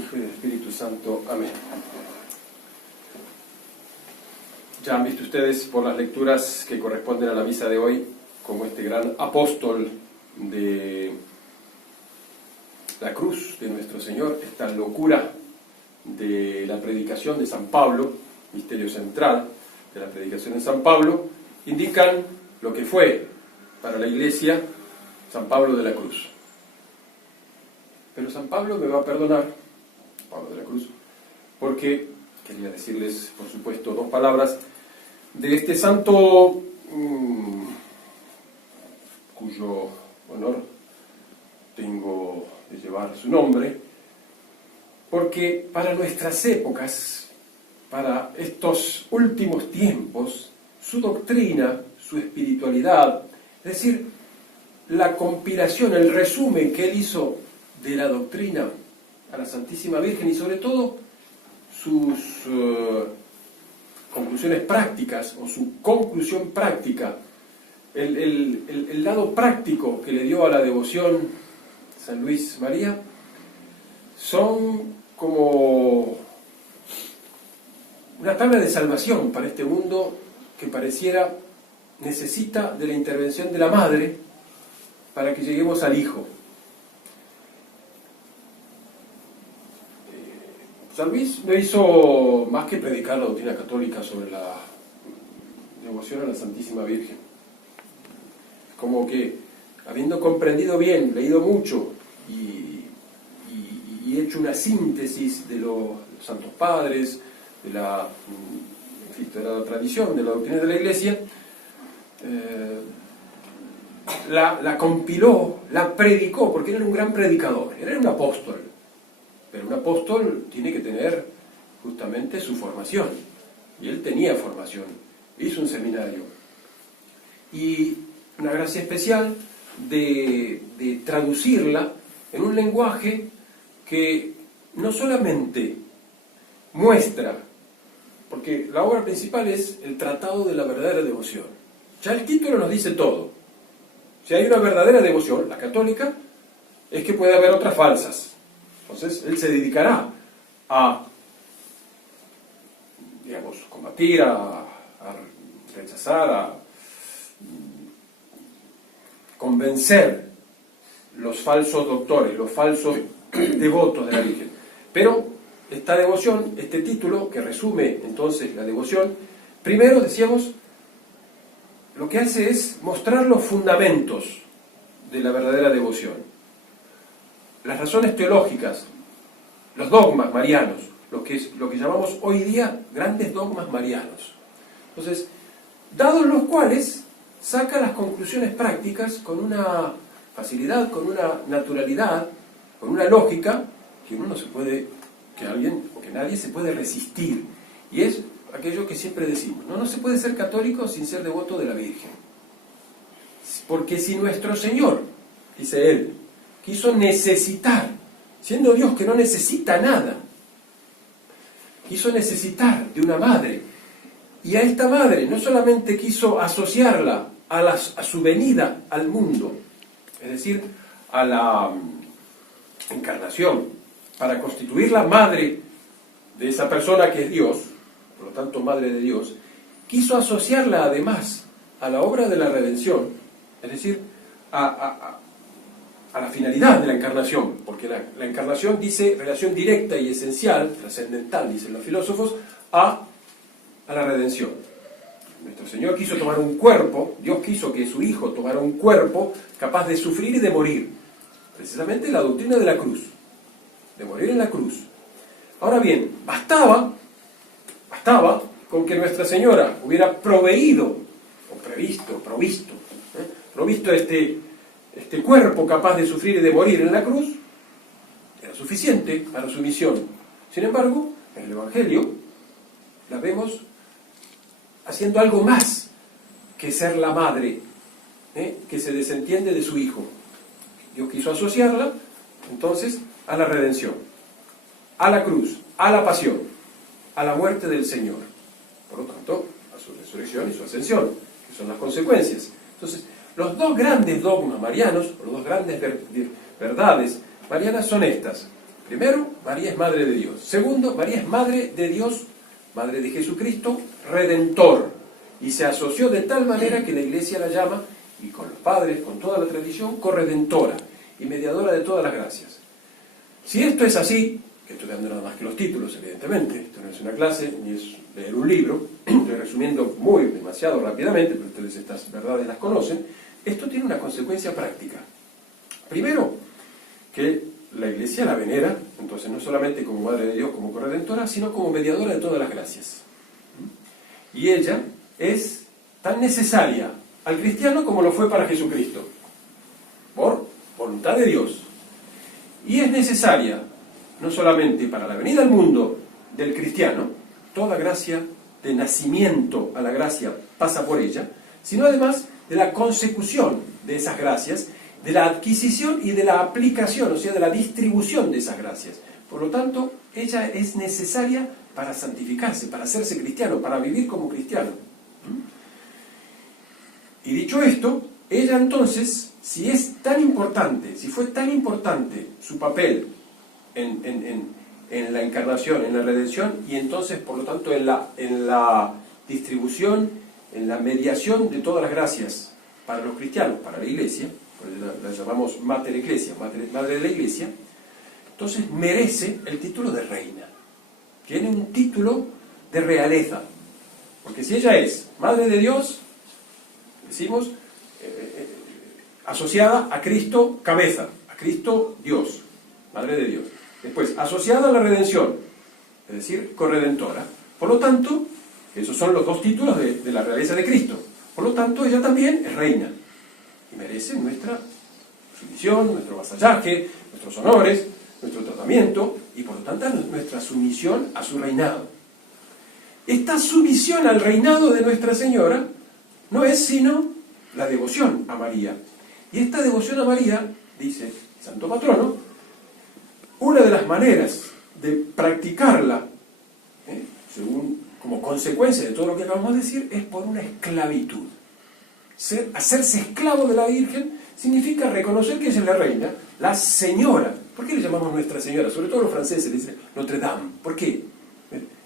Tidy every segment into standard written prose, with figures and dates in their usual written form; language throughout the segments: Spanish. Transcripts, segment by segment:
Hijo y del Espíritu Santo. Amén. Ya han visto ustedes por las lecturas que corresponden a la misa de hoy, como este gran apóstol de la cruz de nuestro Señor, esta locura de la predicación de San Pablo, misterio central de la predicación de San Pablo, indican lo que fue para la Iglesia San Pablo de la Cruz. Pero San Pablo me va a perdonar, Pablo de la Cruz, porque quería decirles, por supuesto, dos palabras de este santo cuyo honor tengo de llevar su nombre, porque para nuestras épocas, para estos últimos tiempos, su doctrina, su espiritualidad, es decir, la compilación, el resumen que él hizo de la doctrina a la Santísima Virgen y sobre todo sus conclusiones prácticas o su conclusión práctica, el lado práctico que le dio a la devoción San Luis María, son como una tabla de salvación para este mundo que pareciera necesita de la intervención de la Madre para que lleguemos al Hijo. San Luis no hizo más que predicar la doctrina católica sobre la devoción a la Santísima Virgen. Como que, habiendo comprendido bien, leído mucho y hecho una síntesis de los santos padres, de la tradición, de la doctrina de la Iglesia, la compiló, la predicó, porque él era un gran predicador, él era un apóstol. Pero un apóstol tiene que tener justamente su formación. Y él tenía formación, hizo un seminario. Y una gracia especial de traducirla en un lenguaje que no solamente muestra, porque la obra principal es el Tratado de la Verdadera Devoción. Ya el título nos dice todo. Si hay una verdadera devoción, la católica, es que puede haber otras falsas. Entonces, él se dedicará a, digamos, combatir, a rechazar, a convencer los falsos doctores, los falsos devotos de la Virgen. Pero esta devoción, este título, que resume entonces la devoción, primero, decíamos, lo que hace es mostrar los fundamentos de la verdadera devoción. Las razones teológicas, los dogmas marianos, lo que llamamos hoy día grandes dogmas marianos. Entonces, dados los cuales, saca las conclusiones prácticas con una facilidad, con una naturalidad, con una lógica que uno no se puede, que alguien o que nadie se puede resistir. Y es aquello que siempre decimos, no se puede ser católico sin ser devoto de la Virgen. Porque si nuestro Señor, dice él, quiso necesitar, siendo Dios que no necesita nada, quiso necesitar de una madre, y a esta madre no solamente quiso asociarla a su venida al mundo, es decir, a la encarnación, para constituirla madre de esa persona que es Dios, por lo tanto madre de Dios, quiso asociarla además a la obra de la redención, es decir, a la finalidad de la encarnación, porque la encarnación dice relación directa y esencial, trascendental, dicen los filósofos, a la redención. Nuestro Señor quiso tomar un cuerpo, Dios quiso que su Hijo tomara un cuerpo capaz de sufrir y de morir. Precisamente la doctrina de la cruz, de morir en la cruz. Ahora bien, bastaba con que Nuestra Señora hubiera provisto este cuerpo capaz de sufrir y de morir en la cruz, era suficiente para su misión. Sin embargo, en el Evangelio la vemos haciendo algo más que ser la madre, que se desentiende de su Hijo. Dios quiso asociarla, entonces, a la redención, a la cruz, a la pasión, a la muerte del Señor. Por lo tanto, a su resurrección y su ascensión, que son las consecuencias. Entonces, los dos grandes dogmas marianos, o los dos grandes verdades marianas son estas. Primero, María es Madre de Dios. Segundo, María es Madre de Dios, Madre de Jesucristo, Redentor. Y se asoció de tal manera que la Iglesia la llama, y con los padres, con toda la tradición, corredentora y mediadora de todas las gracias. Si esto es así, estoy dando nada más que los títulos, evidentemente, esto no es una clase, ni es leer un libro, estoy resumiendo demasiado rápidamente, pero ustedes estas verdades las conocen, esto tiene una consecuencia práctica. Primero, que la Iglesia la venera, entonces no solamente como Madre de Dios, como corredentora, sino como mediadora de todas las gracias. Y ella es tan necesaria al cristiano como lo fue para Jesucristo, por voluntad de Dios. Y es necesaria no solamente para la venida al mundo del cristiano, toda gracia de nacimiento a la gracia pasa por ella, sino además de la consecución de esas gracias, de la adquisición y de la aplicación, o sea, de la distribución de esas gracias. Por lo tanto, ella es necesaria para santificarse, para hacerse cristiano, para vivir como cristiano. Y dicho esto, ella entonces, si es tan importante, si fue tan importante su papel en la encarnación, en la redención, y entonces, por lo tanto, en la distribución, en la mediación de todas las gracias para los cristianos, para la Iglesia, por eso la llamamos Mater Ecclesia, madre de la Iglesia, entonces merece el título de reina. Tiene un título de realeza. Porque si ella es Madre de Dios, decimos, asociada a Cristo cabeza, a Cristo Dios, Madre de Dios. Después, asociada a la redención, es decir, corredentora. Por lo tanto, esos son los dos títulos de la realeza de Cristo. Por lo tanto, ella también es reina. Y merece nuestra sumisión, nuestro vasallaje, nuestros honores, nuestro tratamiento, y por lo tanto nuestra sumisión a su reinado. Esta sumisión al reinado de Nuestra Señora no es sino la devoción a María. Y esta devoción a María, dice Santo Patrono, una de las maneras de practicarla, como consecuencia de todo lo que acabamos de decir, es por una esclavitud. Hacerse esclavo de la Virgen significa reconocer que ella es la reina, la señora. ¿Por qué le llamamos Nuestra Señora? Sobre todo los franceses le dicen Notre Dame. ¿Por qué?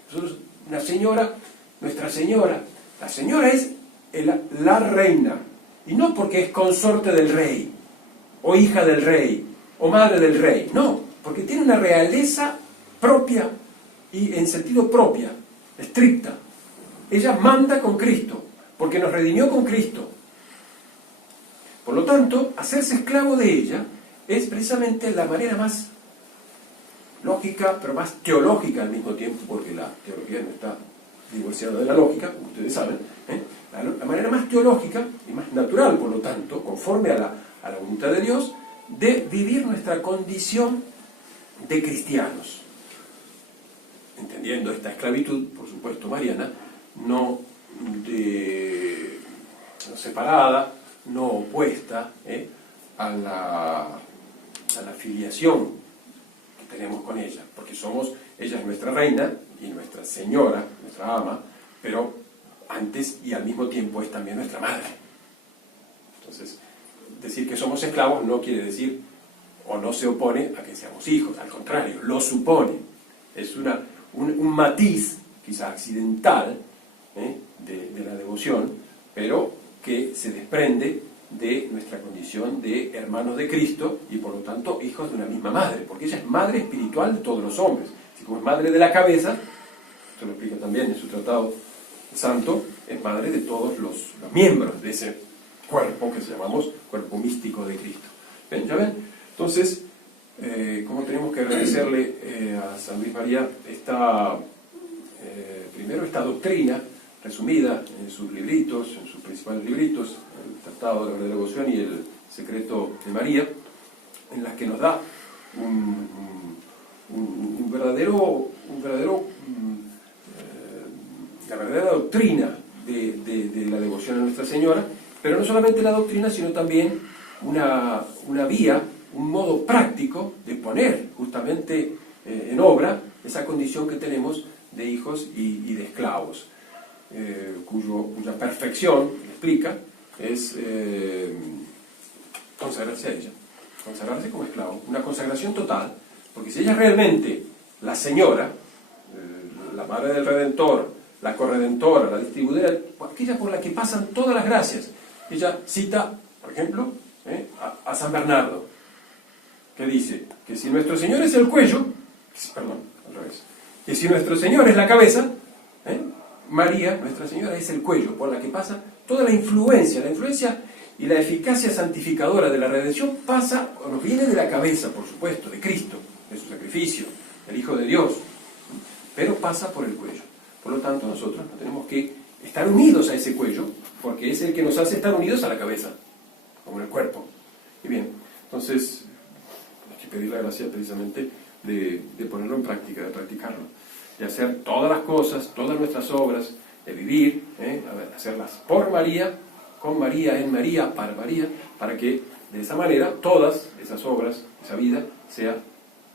Nosotros, una señora, Nuestra Señora. La señora es la reina. Y no porque es consorte del rey, o hija del rey, o madre del rey. No, porque tiene una realeza propia y en sentido propia, estricta. Ella manda con Cristo, porque nos redimió con Cristo. Por lo tanto, hacerse esclavo de ella es precisamente la manera más lógica, pero más teológica al mismo tiempo, porque la teología no está divorciada de la lógica, como ustedes saben, la manera más teológica y más natural, por lo tanto, conforme a la voluntad de Dios, de vivir nuestra condición de cristianos. Entendiendo esta esclavitud, por supuesto, mariana, no separada, no opuesta a la filiación que tenemos con ella, porque ella es nuestra reina y nuestra señora, nuestra ama, pero antes y al mismo tiempo es también nuestra madre. Entonces, decir que somos esclavos no quiere decir, o no se opone a que seamos hijos, al contrario, lo supone. Es un matiz, quizá accidental, de la devoción, pero que se desprende de nuestra condición de hermanos de Cristo y por lo tanto hijos de una misma madre, porque ella es madre espiritual de todos los hombres. Así como es madre de la cabeza, esto lo explica también en su tratado santo, es madre de todos los miembros de ese cuerpo que llamamos cuerpo místico de Cristo. ¿Ven? ¿Ya ven? Entonces, ¿cómo tenemos que agradecerle a San Luis María primero esta doctrina resumida en sus libritos, en sus principales libritos, el Tratado de la Devoción y el Secreto de María, en las que nos da la verdadera doctrina de la devoción a Nuestra Señora, pero no solamente la doctrina, sino también una vía, un modo práctico de poner justamente en obra esa condición que tenemos de hijos y de esclavos, cuya perfección, explica, es consagrarse a ella, consagrarse como esclavo, una consagración total, Porque si ella es realmente la señora, la madre del Redentor, la corredentora, la distribuidora, aquella por la que pasan todas las gracias. Ella cita, por ejemplo, a San Bernardo, que dice que si nuestro Señor es el cuello, perdón, al revés, que si nuestro Señor es la cabeza, María, Nuestra Señora, es el cuello por la que pasa toda la influencia y la eficacia santificadora de la redención pasa, nos viene de la cabeza, por supuesto, de Cristo, de su sacrificio, del Hijo de Dios, pero pasa por el cuello. Por lo tanto, nosotros no tenemos que estar unidos a ese cuello, porque es el que nos hace estar unidos a la cabeza, como el cuerpo. Y bien, entonces, hay que pedir la gracia precisamente de ponerlo en práctica, de practicarlo, de hacer todas las cosas, todas nuestras obras, de vivir, hacerlas por María, con María, en María, para que de esa manera todas esas obras, esa vida, sea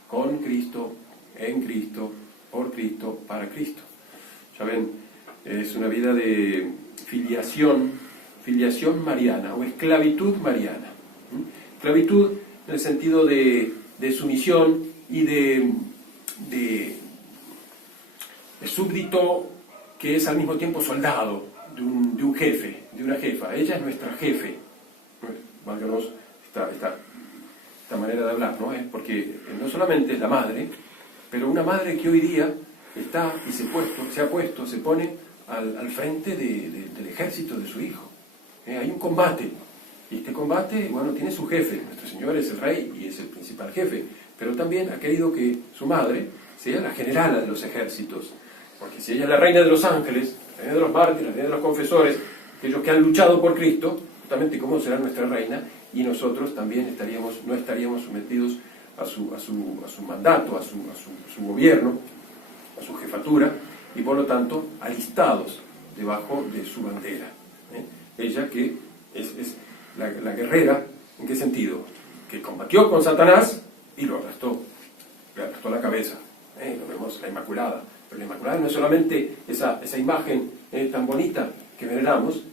con Cristo, en Cristo, por Cristo, para Cristo. Ya ven, es una vida de filiación mariana o esclavitud mariana. Esclavitud en el sentido de sumisión y de súbdito que es al mismo tiempo soldado de un jefe, de una jefa. Ella es nuestra jefe. Válganos esta manera de hablar, ¿no? Porque no solamente es la madre, pero una madre que hoy día está y se pone al frente del ejército de su hijo. Hay un combate, y este combate, bueno, tiene su jefe. Nuestro Señor es el rey y es el principal jefe, pero también ha querido que su madre sea la generala de los ejércitos, porque si ella es la reina de los ángeles, la reina de los mártires, la reina de los confesores, aquellos que han luchado por Cristo, justamente cómo será nuestra reina, y nosotros también no estaríamos sometidos a su mandato, a su gobierno, a su jefatura, y por lo tanto alistados debajo de su bandera. Ella que es la guerrera, ¿en qué sentido? Que combatió con Satanás y lo arrastró, le arrastró la cabeza. Lo vemos, la Inmaculada. Pero la Inmaculada no es solamente esa imagen tan bonita que veneramos,